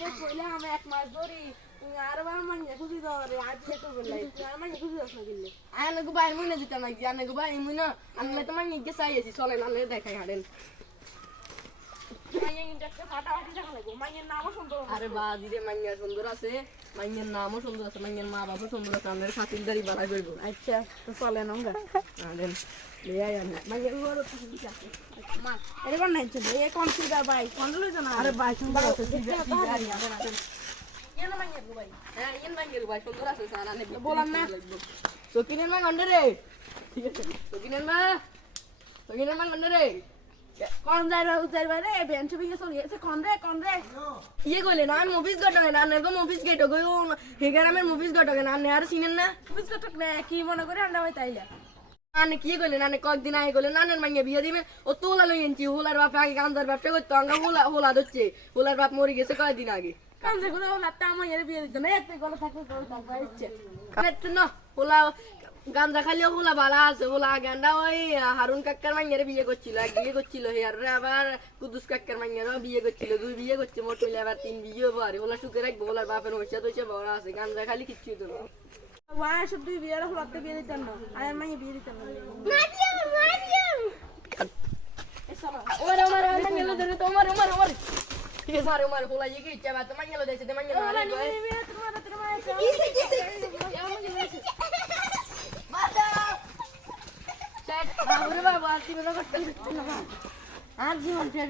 আমি এক মাস ধরি আর আমার মানে খুশি ধরে আজ যে তো বললাই তুই আর মানে খুশি ধর না আয় আনে গো ভাই মুনে দিতে নাকি না গো ভাই মুনে আনলে তোমার নিজে চাইছি চলে নালে দেখাই হাড়েন মাইয়া কিন্তু একটা ফাটাফাটি দেখা লাগবো মাইয়ের নামও সুন্দর আরে মাইয়া সুন্দর আছে। মাইয়ের নামও সুন্দর আছে মাইয়ের মা বাবা সুন্দর আছে আমাদের করব আচ্ছা তো চলে। নঙ্গা তো মা না তো গন্ডে রে মা সকিনের মা গন্ডে রে কোন যাই রে রে এ বেঞ্চ চলি এসে কোন রে কোন রে। ইয়ে কইলে না মুভিস গটকে না নেগো মুভিস গেটো গো হেগারামের মুভিস গটকে না আর চিনেন না। বুঝ কত না কি মনে করে আন্ডা ভাই তাইলা। নানে কি কইলে নানে কয়েকদিন আগে কইলে নানের মাইয়া বিয়ে দিবে ও তোলা লই এনছি হোলার বাপ আগে গান্ধার ব্যবসা করতো আঙ্গা হোলা হোলা ধরছে। হোলার বাপ মরে গেছে কয়েকদিন আগে। কান যে গুলো লাত্তা আমার বিয়ে দিত না এতে গলা থাকলে তোর ইচ্ছে না হোলা গান্দা খালি হোলা বালা আছে হোলা গান্ডা ওই হারুন কাক্কার মাইয়ারে বিয়ে করছিল এক বিয়ে করছিল হেয়ার আবার কুদুস কাক্কার মাইয়ারও বিয়ে করছিল দুই বিয়ে করছে মোট মিলে আবার তিন বিয়ে হব আর হোলা সুখে রাখব হোলার বাপের হইসা তৈসা বড় আছে গান্দা খালি কিচ্ছু তো না ওয়া সব দুই বিয়ের হলাতে বিয়ে না আর বিয়ে না ধরে তো ঠিক আছে হোলা ইয়ে কি ইচ্ছা বাত মাইয়া লো দেছে মাইয়া লো আরে বাবুরে বাবা আর করতে আর জীবন শেষ